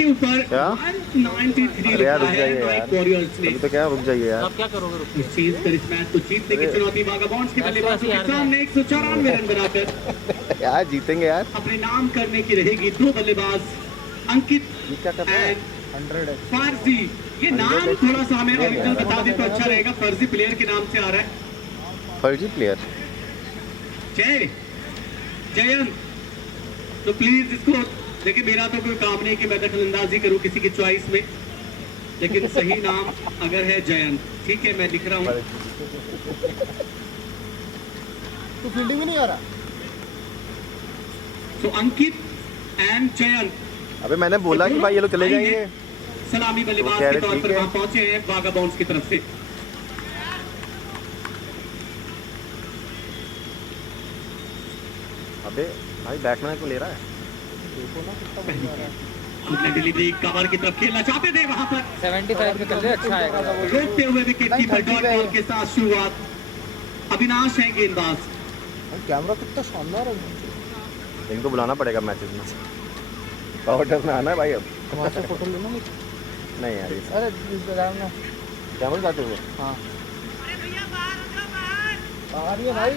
के ऊपर 193 लिखा है नाइट वॉरियर्स ने। तो क्या रुक जाइए यार, आप क्या करोगे? इस चीज पर इस मैच को जीतने की चुनौती वागाबॉन्ड्स के बल्लेबाजों के सामने 194 रन बनाकर यार जीतेंगे यार। अपने नाम करने की रहेगी दो बल्लेबाज अंकित एंड फर्जी। ये नाम थोड़ा सा हमें ओरिजिनल बता दें तो अच्छा रहेगा। फर्जी प्लेयर के नाम से आ रहा है। फर्जी प्लेयर जयंत, तो प्लीज इसको देखिए, मेरा तो कोई काम नहीं कि मैं दखलंदाजी करूं किसी की चॉइस में, लेकिन सही नाम अगर है जयंत, ठीक है मैं लिख रहा हूं। तो फील्डिंग में नहीं आ रहा। तो अंकित एंड जयंत, अबे मैंने बोला कि भाई ये लोग चले जाएंगे। सलामी बल्लेबाज के तौर पर वहां पहुंचे हैं वागाबॉन्ड्स की तरफ से। अबे भाई बैट्समैन को ले रहा है। डिलीवरी कवर की तरफ खेलना चाहते थे, वहां पर 75 पे कर ले, अच्छा आएगा। रोकते हुए विकेट कीपर डॉट बॉल के साथ शुरुआत। अविनाश है गेंदबाज। कैमरा कितना शानदार है। इनको बुलाना पड़ेगा मैचेस में, पावर में आना है भाई अब। वहाँ से फोटो लेना नहीं यार, अरे कैमरा जाते हुए। हाँ बाहर ही है भाई।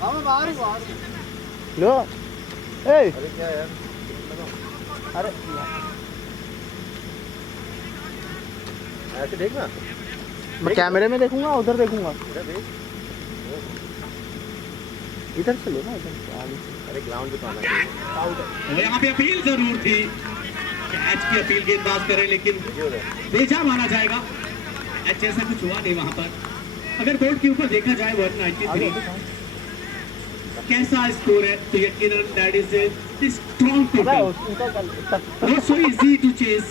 हाँ मैं बाहर हूँ। लो अरे क्या यार, अरे ऐसे देखना, मैं कैमरे में देखूंगा, उधर देखूंगा। इधर से लो ना, इधर से आगे से। अरे ग्राउंड पे तो आना यहाँ पे अपील जरूर थी, कैच की अपील गेंदबाज करे लेकिन बेजा माना जाएगा। ऐसा ऐसा कुछ हुआ नहीं वहां पर। अगर बोर्ड के ऊपर देखा जाए 193 कैसा स्कोर है तो यकीनन that is a strong total, not so easy to chase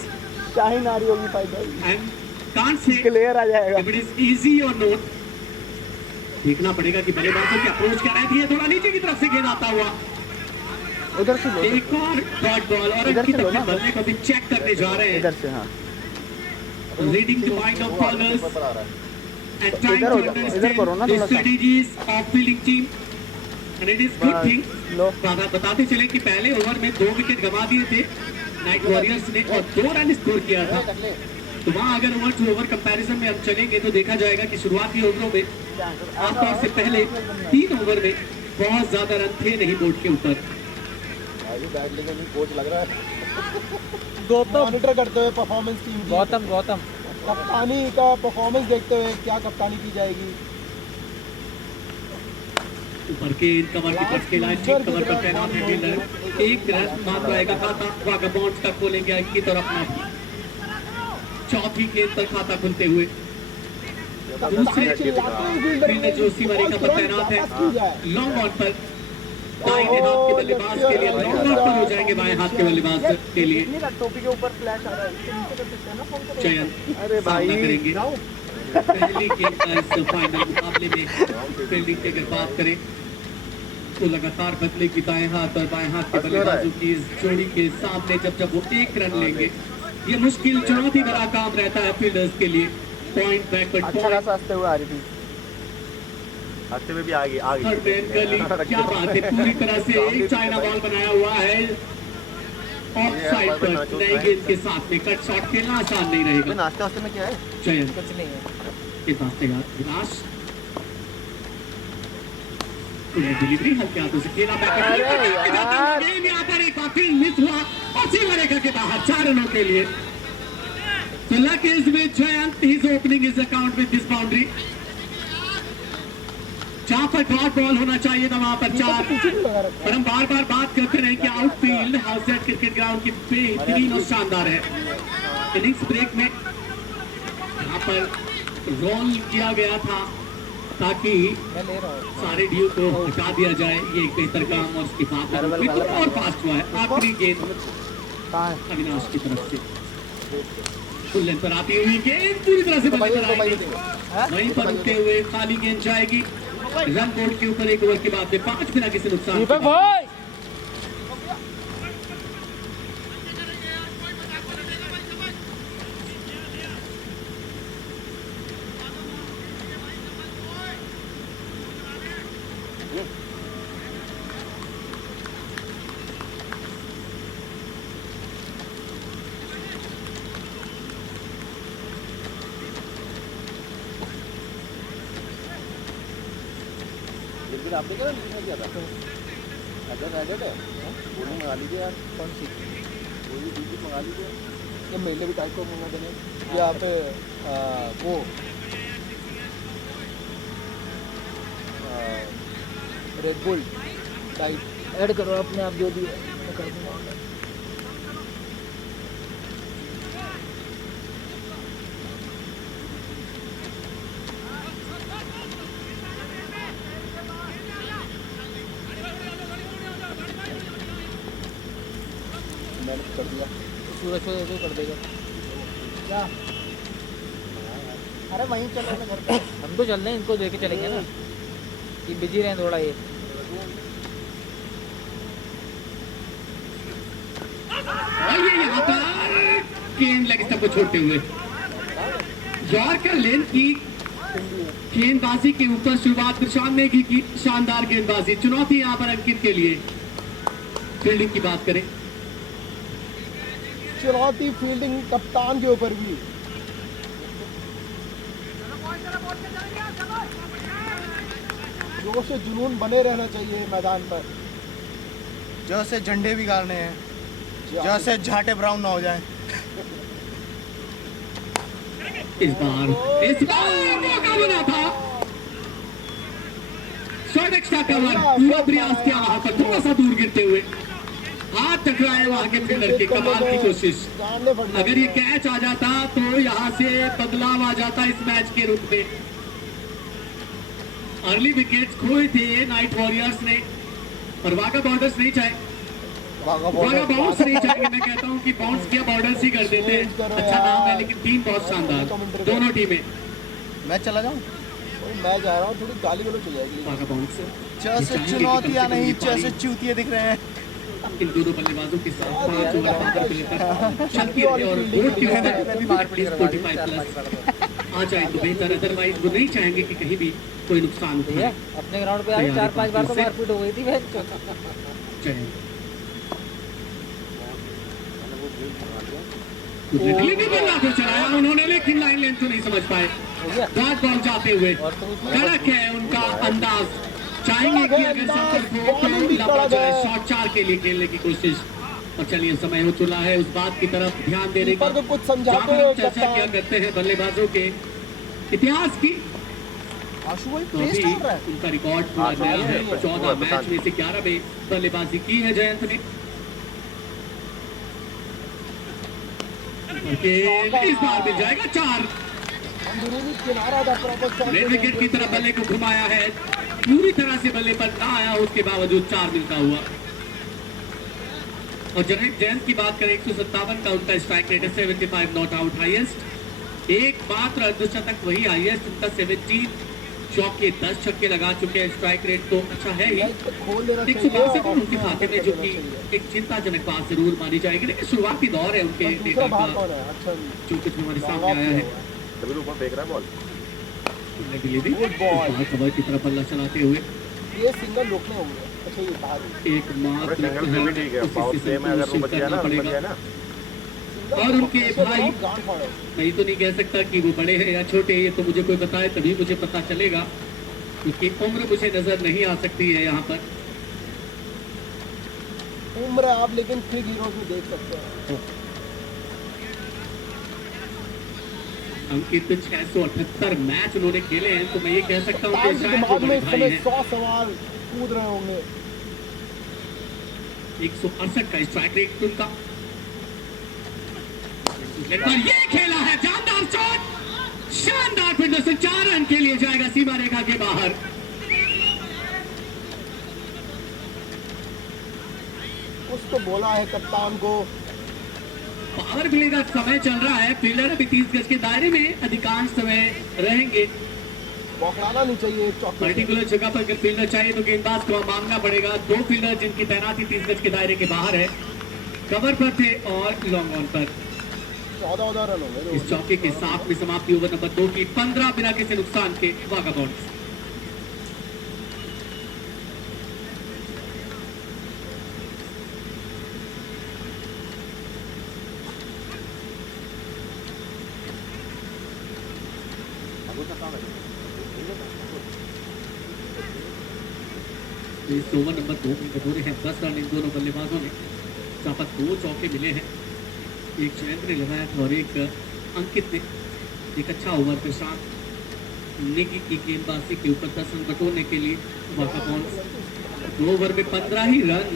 Shaheen आ रही होगी फाइनल एंड कांट से क्लियर आ जाएगा। इफ इट इज इजी और नॉट। देखना पड़ेगा कि बल्लेबाजों की अप्रोच क्या रहती है। थोड़ा नीचे की तरफ से गेंद आता हुआ, उधर से लो, एक और डॉट बॉल और इनकी तरफ बल्ले को भी चेक करने जा रहे हैं। इधर से। हाँ reading the mind of bowlers and trying इधर to हो जाओ, इधर करो ना understand the थोड़ा सा। strategies of fielding team and it is good thing। लो बताते चले कि पहले ओवर में 2 विकेट गंवा दिए थे नाइट वॉरियर्स ने और 2 रन स्कोर किया था। तो वहाँ अगर ओवर टू ओवर कंपैरिजन में हम चलेंगे तो देखा जाएगा कि शुरुआती ओवरों में खासतौर से पहले 3 ओवर में बहुत ज्यादा रन थे नहीं बोर्ड के ऊपर। कोच लग रहा है। गौतम मॉनिटर करते हुए परफॉर्मेंस टीम की। गौतम कप्तानी का परफॉर्मेंस देखते हुए क्या कप्तानी की जाएगी। ऊपर के कवर की तरफ खेला है, ठीक कवर पर तैनात है फील्डर। 1 रन मात्र आएगा खाता वागाबॉन्ड्स का खोलेंगे अंकित और अपना चौथी गेंद पर खाता खुलते हुए। दूसरे फील्डर जोशी वरीका पर तैनात है। लॉन्ग ऑन पर दाहिने हाथ के बल्लेबाज के लिए लॉन्ग ऑन पर हो जाएंगे बाएं हाथ के बल्लेबाज के लिए। टोपी के ऊपर फ्लैश आ रहा है, नीचे कर सकते हैं ना फोन को। चयन अरे भाई करेंगे पहली गेंद का इस फाइनल मुकाबले में। फील्डिंग की अगर बात करें तो लगातार बदले की दाएं हाथ और बाएं हाथ के बल्लेबाजों की इस जोड़ी के सामने जब वो 1 रन लेंगे, ये मुश्किल चुनौती भरा काम रहता है फील्डर्स के लिए। पॉइंट बैकवर्ड अच्छा खासा हंसते हुए आ रही थी। हफ्ते में भी आ गई क्या बात है, पूरी तरह से एक चाइना बॉल बनाया हुआ है ऑफ साइड पर नई गेंद के साथ में। कट शॉट खेलना आसान नहीं रहेगा। नाश्ते वास्ते में क्या है? चयन कुछ नहीं है। के पास तैयार विनाश डिलीवरी हल्के हाथों से खेला बैक। यहाँ पर एक अपील मिस हुआ और सीवरेखा के बाहर 4 रनों के लिए। So luck is with Jayant. He's opening his account with this boundary. जहाँ पर डॉट बॉल होना चाहिए था वहां पर 4। पर हम बार बार बात करते रहे कि आउटफील्ड हाउसगेट क्रिकेट ग्राउंड की बेहतरीन और शानदार है। इनिंग्स ब्रेक में यहाँ पर रोल किया गया था ताकि सारे ड्यू को हटा दिया जाए। ये एक बेहतर काम और उसके बाद और फास्ट हुआ है। आखिरी गेंद अविनाश की तरफ से फुल लेंथ पर आती हुई गेंद पूरी तरह से बल्ले पर आएगी। वहीं पर उठते हुए खाली गेंद जाएगी। रन बोर्ड के ऊपर 1 ओवर के बाद में 5 बिना किसी नुकसान लेकिन आपने क्या किया था? एडेड है बोली मंगा लीजिए यार। कौन सी वही बीच मंगा लीजिए। ये मेले भी टाइप को मंगा देने या पे वो रेड बुल टाइप ऐड करो अपने आप जो भी है मैं कर दूंगा ऑनलाइन। मैंने कर दिया सूरज को तो कर देगा क्या। अरे वहीं चलो ना घर पे। हम तो चल रहे हैं, इनको लेके चलेंगे ना, ये बिजी रहे थोड़ा ये। और ये यहाँ पर केन लेग स्टंप को छोड़ते हुए यॉर्कर लेन की गेंदबाजी के ऊपर शुरुआत प्रशांत नेगी की शानदार गेंदबाजी। चुनौती यहाँ पर अंकित के लिए। फील्डिंग की बात करें, चुनौती फील्डिंग कप्तान के ऊपर भी। जोश से जुनून बने रहना चाहिए मैदान पर। जैसे झंडे भी गाड़ने हैं, जैसे झाटे ब्राउन ना हो जाए। इस बार मौका बना था। शॉर्ट एक्स्ट्रा कवर, पूरा प्रयास किया वहां पर, थोड़ा सा दूर गिरते हुए हाथ टकराए वहां के फील्डर के। कमाल की कोशिश। जानने पड़ जाते अगर ये हैं। कैच आ जाता तो यहाँ से बदलाव आ जाता इस मैच के रूप में। अर्ली विकेट्स खोए थे नाइट वॉरियर्स ने, और वाघा बॉर्डर्स नहीं चाहे, वाघा बाउंस नहीं चाहेंगे। मैं कहता हूँ कि बाउंस किया बॉर्डर्स ही कर देते हैं। अच्छा नाम है, लेकिन टीम बहुत शानदार, दोनों टीमें। मैं चला जाऊं? मैं जा रहा हूँ, थोड़ी गाली गलौज हो जाएगी। वाघा बाउंस जैसे चुनौतियां नहीं, जैसे चूतिए दिख रहे हैं। इन दोनों बल्लेबाजों के साथ 5 ओवर पावर प्ले पर चलती है और बोर्ड के ऊपर 45 प्लस आ जाए तो बेहतर। अदरवाइज वो नहीं चाहेंगे कि कहीं भी कोई नुकसान भैया उठाए। अपने ग्राउंड पे आए 4-5 बार तो मारपीट हो गई थी मैच। डिलीवरी बल्ला को चलाया उन्होंने, लेकिन लाइन लेंथ तो नहीं समझ पाए। डॉट बॉल जाते हुए कड़क है उनका अंदाज। चाहेंगे कि अगर संपर्क हो तो लंबा जाए, शॉट 4 के लिए खेलने की कोशिश। और चलिए समय हो चुका है उस बात की तरफ ध्यान देने का तो कुछ जहाँ समझाते पर हो हम चर्चा किया करते हैं बल्लेबाजों के इतिहास की। आशु भाई तो प्रेस अभी डाल रहा है। उनका रिकॉर्ड पूरा नया है। 14 मैच में से 11 में बल्लेबाजी की है जयंत ने। इस बार मिल जाएगा 4। अंदरूनी किनारा था प्रॉपर। रेड विकेट की तरफ बल्ले को घुमाया है, पूरी तरह से बल्ले पर ना आया, उसके बावजूद 4 मिलता हुआ। और जयंत की बात करें 157 का उनका स्ट्राइक रेट है, 75 नॉट आउट हाईएस्ट। एकमात्र अर्धशतक वही हाईएस्ट उनका 17 चौके 10 छक्के लगा चुके हैं। स्ट्राइक रेट तो अच्छा है ही, खोल देना 162 उनके खाते में, जो कि एक चिंताजनक बात जरूर मानी जाएगी। लेकिन शुरुआती दौर है उनके डेटा का, जो कुछ हमारे सामने आया है। तभी ऊपर फेंक रहा है बॉल। खबर की तरफ बल्ला चलाते हुए ये सिंगल रोकने होंगे। अच्छा ये बाहर एक मात्र सिंगल पे भी ठीक है, पावर प्ले में अगर वो बच गया ना, बच गया ना। और उनके भाई, गांड फाड़ो। मैं तो नहीं कह सकता कि वो बड़े हैं या छोटे, ये तो मुझे कोई बताए तभी मुझे पता चलेगा, क्योंकि उम्र मुझे नजर नहीं आ सकती है यहाँ पर। उम्र आप लेकिन क्रिक हीरोज में देख सकते हैं। अंकित 678 मैच उन्होंने खेले हैं, तो मैं ये कह सकता हूँ कि कप्तान के शायद वो दिमाग में बड़े इस भाई समय हैं। 100 सवाल कूद रहे होंगे। 168 का स्ट्राइक रेट उनका। ये खेला है जानदार शॉट, शानदार फिल्डर से 4 रन के लिए जाएगा सीमा रेखा के बाहर। उसको बोला है कप्तान को। पावर प्ले का समय चल रहा है, फील्डर अभी 30 गज के दायरे में अधिकांश समय रहेंगे। बौखलाना नहीं चाहिए चौके। पर्टिकुलर जगह पर अगर फील्डर चाहिए तो गेंदबाज को मांगना पड़ेगा। 2 फील्डर जिनकी तैनाती 30 गज के दायरे के बाहर है, कवर पर थे और लॉन्ग ऑन पर। 14 रन हो गए। इस चौके के साथ में समाप्ति ओवर नंबर 2 की 15 बिना किसी नुकसान के वाघा बॉन्ड्स। इस ओवर नंबर 2 में बटोरे हैं 10 रन इन दोनों बल्लेबाजों ने, जहाँ पर 2 चौके मिले हैं, एक जयंत ने लगाया और एक अंकित ने। एक अच्छा ओवर प्रशांत नेगी की गेंदबाजी के ऊपर 10 रन बटोरने के लिए वाका बॉन्स 2 ओवर में 15 ही रन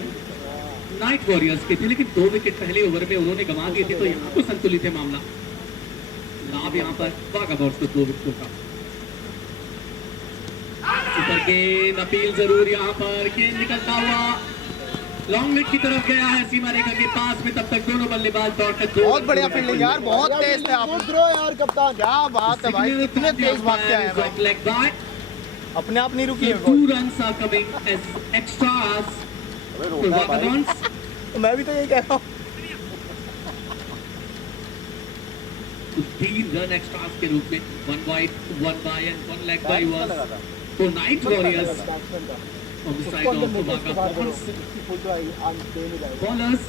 नाइट वॉरियर्स के थे, लेकिन 2 विकेट पहले ओवर में उन्होंने गंवा दिए थे, तो यहाँ को संतुलित है मामला। लाभ यहाँ पर वाका बॉन्स को 2 विकेटों का। सुपर गेंद, अपील जरूर यहाँ पर, गेंद निकलता हुआ लॉन्ग लेग की तरफ गया है सीमा रेखा के पास में, तब तक दोनों बल्लेबाज दौड़कर बहुत बढ़िया फील्डिंग यार, बहुत तेज थे आप यार कप्तान, क्या बात है भाई, कितने तेज भागते हैं भाई, लेग बाय, अपने आप नहीं रुकी है। 2 runs are coming as extras for Vagabonds. मैं भी तो यही कह रहा हूँ। 3 run extras के रूप में 1 wide, 1 by and 1 leg by was for Night Warriors on the side of Vagabonds. Bowlers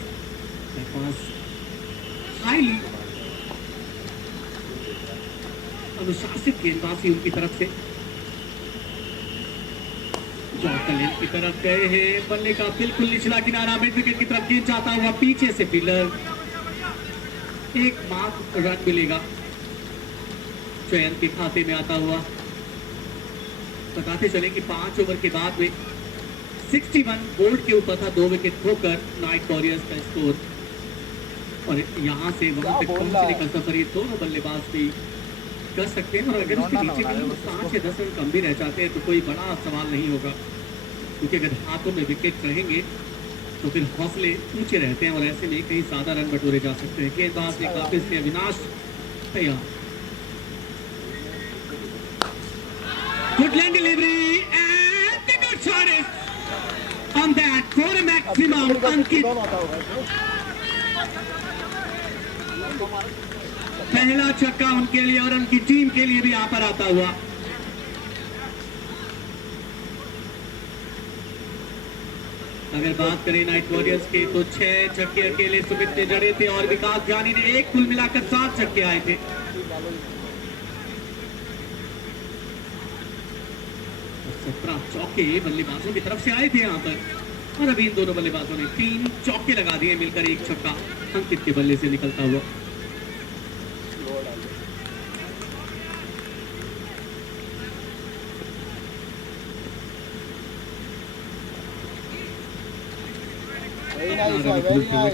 that was highly अनुशासित गेंदबाजी उनकी तरफ से। जॉर्कलेन की तरफ गए हैं, बल्ले का बिल्कुल निचला किनारा, मिड विकेट की तरफ गेंद जाता हुआ, पीछे से फील्डर, एक मार्क रन मिलेगा चयन के खाते में आता हुआ। बताते चले कि 5 ओवर के बाद में 61 बोर्ड के ऊपर था, 2 विकेट खोकर नाइट वॉरियर्स का स्कोर, और यहाँ से वहां तक पहुंचने का सफर ये दोनों बल्लेबाज भी कर सकते हैं, और अगर उसके नीचे भी 5 या 10 रन कम भी रह जाते हैं तो कोई बड़ा सवाल नहीं होगा, क्योंकि अगर हाथों में विकेट रहेंगे तो फिर हौसले ऊंचे रहते हैं और ऐसे में कहीं ज्यादा रन बटोरे जा सकते हैं। गेंदबाज ने वापस से अविनाश तैयार, good land delivery and the good shot is on that for a maximum. Ankit पहला छक्का उनके लिए और उनकी टीम के लिए भी यहाँ पर आता हुआ। अगर बात करें नाइट वॉरियर्स के तो 6 छक्के अकेले सुमित ने जड़े थे और विकास जानी ने एक कुल मिलाकर 7 छक्के आए थे। 17 चौके बल्लेबाजों की तरफ से आए थे यहाँ पर, और अभी इन दोनों बल्लेबाजों ने 3 चौके लगा दिए मिलकर, एक छक्का अंकित के बल्ले से निकलता हुआ।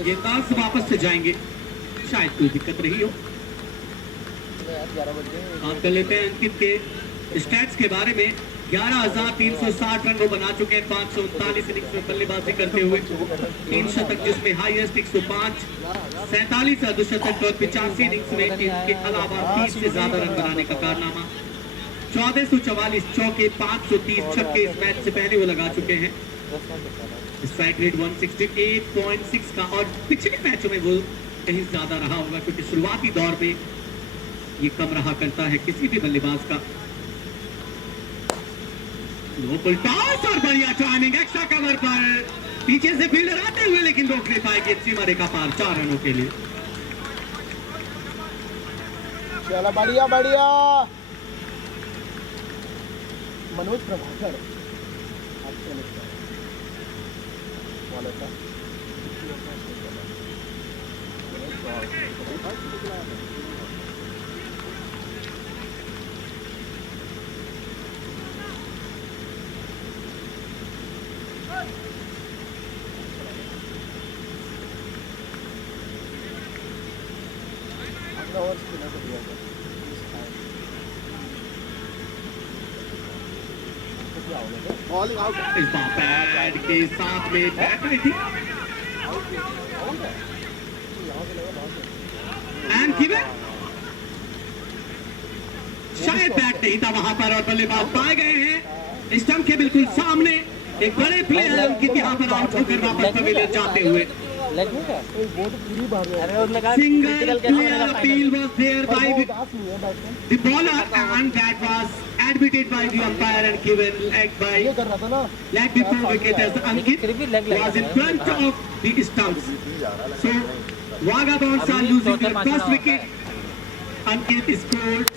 गेंदबाज वापस से जाएंगे, शायद कोई दिक्कत रही हो। बात कर लेते हैं अंकित के स्टैट्स के बारे में। 11,360 रन वो बना चुके हैं 539 इनिंग्स में बल्लेबाजी करते हुए, 3 शतक जिसमें हाईएस्ट 105, 47 अर्धशतक और 85 इनिंग्स में इनके अलावा 30 से ज्यादा रन बनाने का कारनामा। 1444 चौके, 530 छक्के इस मैच से पहले वो लगा चुके हैं। स्ट्राइक रेट 168.6 का, और पिछले मैचों में वो कहीं ज्यादा रहा होगा, क्योंकि शुरुआती दौर में ये कम रहा करता है किसी भी बल्लेबाज का। लो पुल टॉस और बढ़िया टाइमिंग, एक्स्ट्रा कवर पर पीछे से फील्डर आते हुए लेकिन रोक नहीं पाएगी सीमा रेखा पार 4 रनों के लिए। चलो बढ़िया बढ़िया, मनोज प्रभाकर बॉलिंग आउट, इस बार पैड के साथ में बैट रही थी एंड गिवन, शायद बैट नहीं था वहां पर और बल्लेबाज पाए गए हैं स्टंप के बिल्कुल सामने। एक बड़े प्लेयर अंकित यहाँ पर आउट होकर वापस पवेलियन जाते हुए। Single player appeal was there by the bowler, and that was admitted by the umpire and given leg before wicket as Ankit was in front of the stumps. So Vagabonds are losing their first wicket. Ankit scored